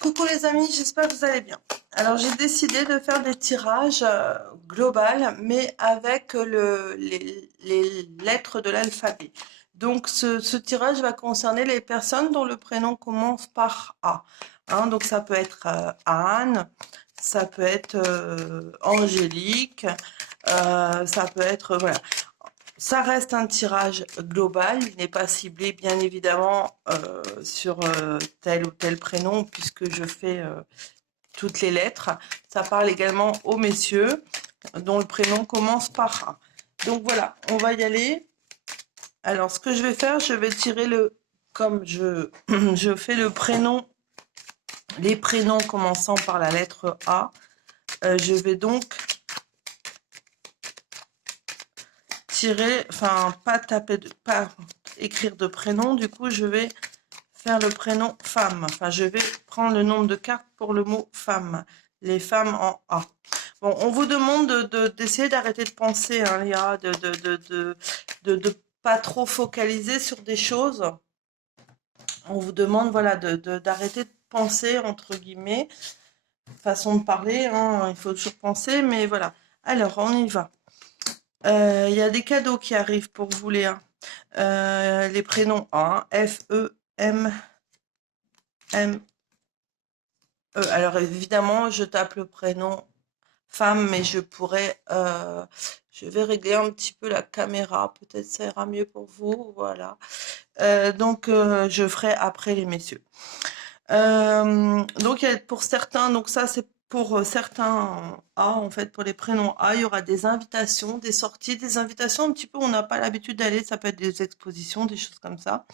Coucou les amis, j'espère que vous allez bien. Alors j'ai décidé de faire des tirages global, mais avec les lettres de l'alphabet. Donc ce tirage va concerner les personnes dont le prénom commence par A. Hein, donc ça peut être Anne, ça peut être Angélique, ça peut être voilà. Ça reste un tirage global, il n'est pas ciblé bien évidemment sur tel ou tel prénom puisque je fais toutes les lettres. Ça parle également aux messieurs dont le prénom commence par A. Donc voilà, on va y aller. Alors ce que je vais faire, je vais tirer comme je fais le prénom, les prénoms commençant par la lettre A. Je vais donc tirer, enfin pas écrire de prénom, du coup je vais faire le prénom femme. Enfin, je vais prendre le nombre de cartes pour le mot femme. Les femmes en A. Bon, on vous demande d'essayer d'arrêter de penser, hein, Léa, de pas trop focaliser sur des choses. On vous demande, voilà, d'arrêter de penser, entre guillemets, façon de parler, hein, il faut toujours penser, mais voilà. Alors, on y va. Il y a des cadeaux qui arrivent pour vous, Léa. Les prénoms A, F, E, M, M, alors évidemment, je tape le prénom femme, mais je vais régler un petit peu la caméra, peut-être ça ira mieux pour vous, voilà. Donc je ferai après les messieurs. Donc pour certains, donc ça c'est pour certains A, en fait, pour les prénoms A, il y aura des invitations, des sorties, des invitations un petit peu où on n'a pas l'habitude d'aller, ça peut être des expositions, des choses comme ça.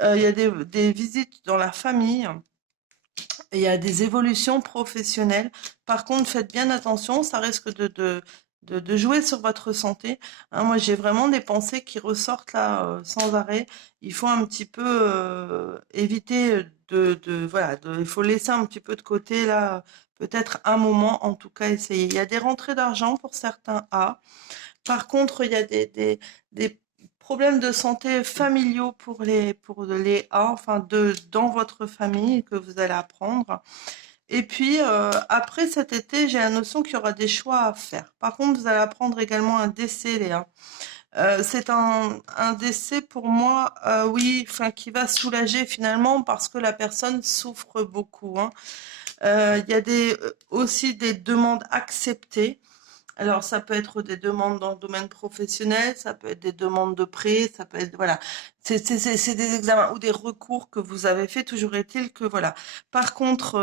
Il y a des visites dans la famille. Il y a des évolutions professionnelles. Par contre, faites bien attention, ça risque de jouer sur votre santé. Hein, moi, j'ai vraiment des pensées qui ressortent là sans arrêt. Il faut un petit peu éviter voilà, il faut laisser un petit peu de côté là, peut-être un moment, en tout cas, essayer. Il y a des rentrées d'argent pour certains A. Par contre, il y a des problèmes de santé familiaux pour les A, enfin dans votre famille que vous allez apprendre. Et puis, après cet été, j'ai la notion qu'il y aura des choix à faire. Par contre, vous allez apprendre également un décès, Léa. C'est un décès pour moi, oui, enfin, qui va soulager finalement parce que la personne souffre beaucoup. Hein. Il y a aussi des demandes acceptées. Alors, ça peut être des demandes dans le domaine professionnel, ça peut être des demandes de prêt, ça peut être, voilà, c'est des examens ou des recours que vous avez fait. Toujours est-il que, voilà. Par contre,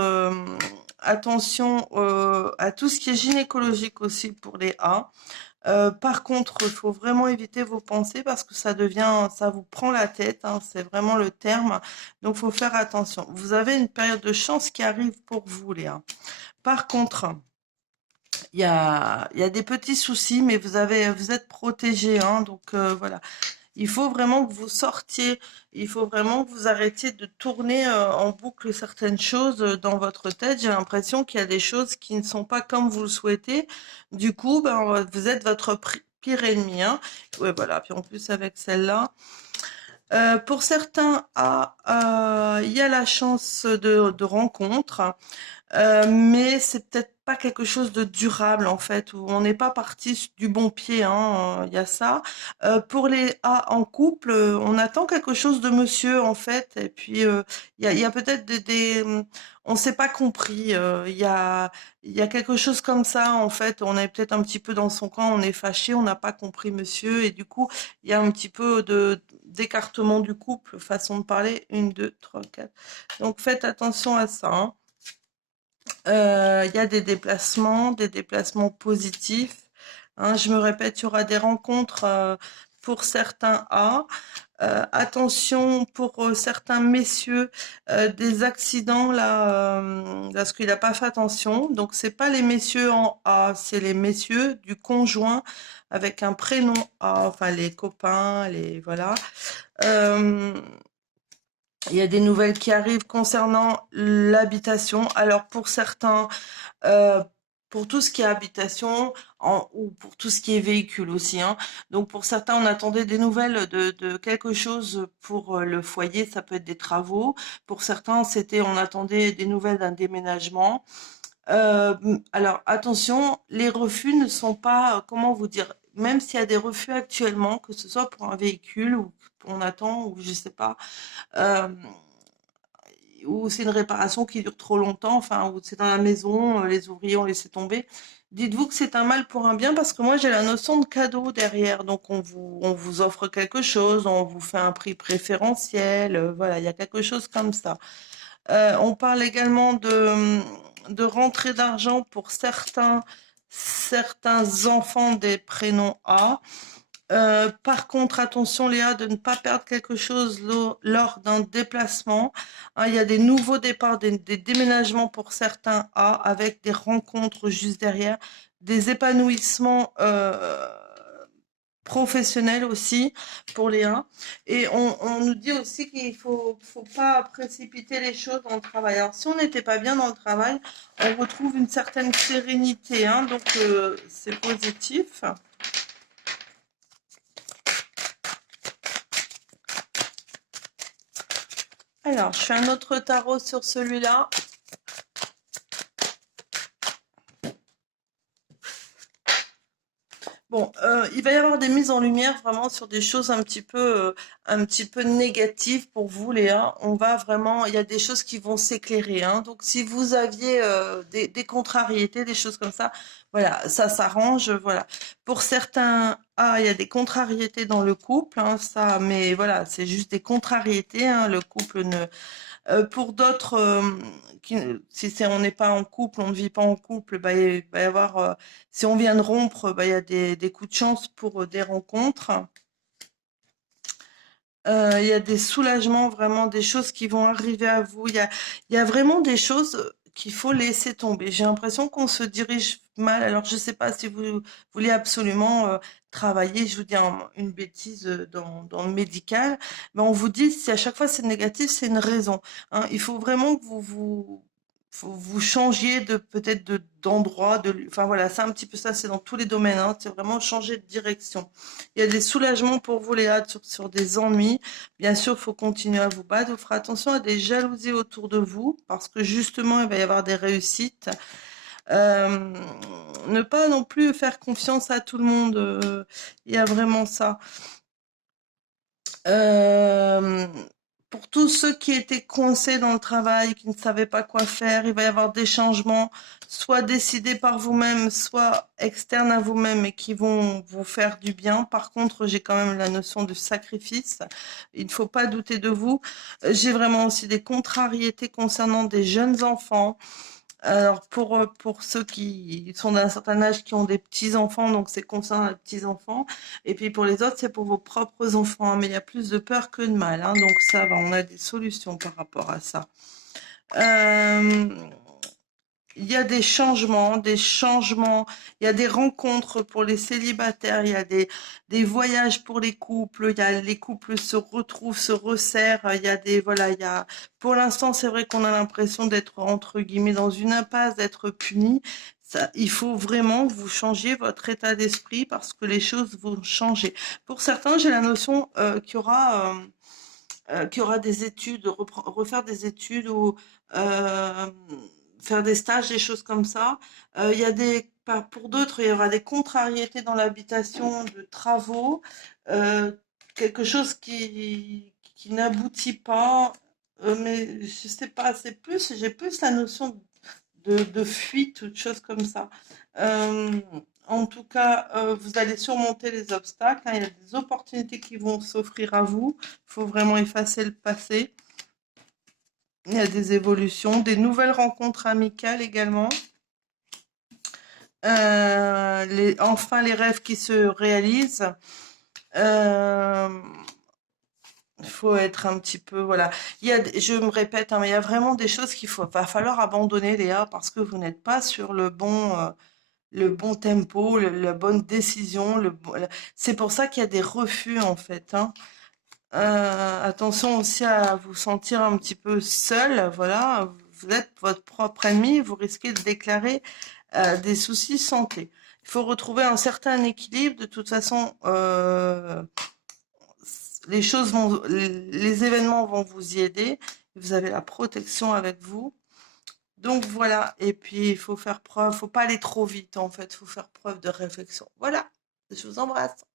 attention à tout ce qui est gynécologique aussi pour les A. Par contre, il faut vraiment éviter vos pensées parce que ça vous prend la tête, hein, c'est vraiment le terme. Donc, il faut faire attention. Vous avez une période de chance qui arrive pour vous, Léa. Par contre, il y a des petits soucis, mais vous êtes protégé, hein, donc voilà. Il faut vraiment que vous sortiez, il faut vraiment que vous arrêtiez de tourner en boucle certaines choses dans votre tête. J'ai l'impression qu'il y a des choses qui ne sont pas comme vous le souhaitez. Du coup, ben, vous êtes votre pire ennemi, hein. Ouais, voilà. Puis en plus avec celle-là. Pour certains, il y a la chance de rencontre. Mais c'est peut-être pas quelque chose de durable en fait, où on n'est pas parti du bon pied, hein, il y a ça. Pour les A en couple, on attend quelque chose de monsieur en fait, et puis il y a peut-être on s'est pas compris, il y a quelque chose comme ça en fait, on est peut-être un petit peu dans son camp, on est fâché, on n'a pas compris monsieur, et du coup il y a un petit peu d'écartement du couple, façon de parler, une, deux, trois, quatre. Donc faites attention à ça, hein. Il y a des déplacements positifs. Hein, je me répète, il y aura des rencontres pour certains A. Attention pour certains messieurs, des accidents là, parce qu'il n'a pas fait attention. Donc c'est pas les messieurs en A, c'est les messieurs du conjoint avec un prénom A, enfin les copains, les voilà. Euh, il y a des nouvelles qui arrivent concernant l'habitation. Alors pour certains, euh, pour tout ce qui est habitation ou pour tout ce qui est véhicule aussi, hein. Donc pour certains, on attendait des nouvelles de quelque chose pour le foyer, ça peut être des travaux. Pour certains, c'était on attendait des nouvelles d'un déménagement. Alors attention, les refus ne sont pas, comment vous dire, même s'il y a des refus actuellement, que ce soit pour un véhicule ou on attend ou je sais pas, euh, ou c'est une réparation qui dure trop longtemps, enfin, ou c'est dans la maison, les ouvriers ont laissé tomber. Dites-vous que c'est un mal pour un bien parce que moi j'ai la notion de cadeau derrière. Donc on vous offre quelque chose, on vous fait un prix préférentiel, voilà, il y a quelque chose comme ça. On parle également de rentrée d'argent pour certains enfants des prénoms A. Par contre, attention Léa, de ne pas perdre quelque chose lors d'un déplacement, hein. Il y a des nouveaux départs, des déménagements pour certains A, avec des rencontres juste derrière, des épanouissements professionnels aussi pour Léa. Et on nous dit aussi qu'il faut pas précipiter les choses dans le travail. Alors si on n'était pas bien dans le travail, on retrouve une certaine sérénité, hein, donc c'est positif. Alors, je fais un autre tarot sur celui-là. Bon, il va y avoir des mises en lumière vraiment sur des choses un petit peu négatives pour vous, Léa. On va vraiment, il y a des choses qui vont s'éclairer, hein. Donc, si vous aviez des contrariétés, des choses comme ça, voilà, ça s'arrange, voilà. Pour certains, il y a des contrariétés dans le couple, hein, ça, mais voilà, c'est juste des contrariétés, hein. Le couple ne pour d'autres, si on n'est pas en couple, on ne vit pas en couple, bah, il va y avoir, si on vient de rompre, bah, il y a des coups de chance pour des rencontres. Il y a des soulagements, vraiment des choses qui vont arriver à vous. Il y a vraiment des choses qu'il faut laisser tomber. J'ai l'impression qu'on se dirige mal. Alors, je ne sais pas si vous voulez absolument travailler, je vous dis une bêtise dans le médical, mais on vous dit si à chaque fois c'est négatif, c'est une raison, hein. Il faut vraiment que vous changiez de peut-être d'endroit, enfin voilà, c'est un petit peu ça, c'est dans tous les domaines, hein. C'est vraiment changer de direction. Il y a des soulagements pour vous, Léa, sur des ennuis. Bien sûr, il faut continuer à vous battre. Vous ferez attention à des jalousies autour de vous, parce que justement, il va y avoir des réussites. Euh, Ne pas non plus faire confiance à tout le monde. Il y a vraiment ça. Euh, pour tous ceux qui étaient coincés dans le travail, qui ne savaient pas quoi faire, il va y avoir des changements, soit décidés par vous-même, soit externes à vous-même et qui vont vous faire du bien. Par contre, j'ai quand même la notion de sacrifice. Il ne faut pas douter de vous. J'ai vraiment aussi des contrariétés concernant des jeunes enfants. Alors pour ceux qui sont d'un certain âge, qui ont des petits-enfants, donc c'est concernant les petits-enfants. Et puis pour les autres, c'est pour vos propres enfants, hein. Mais il y a plus de peur que de mal, hein, donc ça va, on a des solutions par rapport à ça. Euh, il y a des changements, il y a des rencontres pour les célibataires, il y a des voyages pour les couples, les couples se retrouvent, se resserrent, il y a voilà, pour l'instant, c'est vrai qu'on a l'impression d'être, entre guillemets, dans une impasse, d'être puni. Ça, il faut vraiment que vous changiez votre état d'esprit parce que les choses vont changer. Pour certains, j'ai la notion qu'il y aura des études, refaire des études ou euh, faire des stages, des choses comme ça. Il y a pour d'autres, il y aura des contrariétés dans l'habitation, de travaux, euh, quelque chose qui n'aboutit pas. Mais je sais pas, j'ai plus la notion de fuite ou de choses comme ça. Euh, En tout cas, vous allez surmonter les obstacles, hein. Il y a des opportunités qui vont s'offrir à vous. Il faut vraiment effacer le passé. Il y a des évolutions, des nouvelles rencontres amicales également. Enfin, les rêves qui se réalisent. Euh, il faut être un petit peu, voilà. Je me répète, hein, mais il y a vraiment des choses va falloir abandonner, Léa, parce que vous n'êtes pas sur le bon tempo, la bonne décision. C'est pour ça qu'il y a des refus, en fait, hein. Attention aussi à vous sentir un petit peu seul, voilà. Vous êtes votre propre ennemi, vous risquez de déclarer des soucis santé. Il faut retrouver un certain équilibre. De toute façon, les choses vont, les événements vont vous y aider. Vous avez la protection avec vous. Donc voilà. Et puis il faut faire preuve, faut pas aller trop vite en fait. Il faut faire preuve de réflexion. Voilà. Je vous embrasse.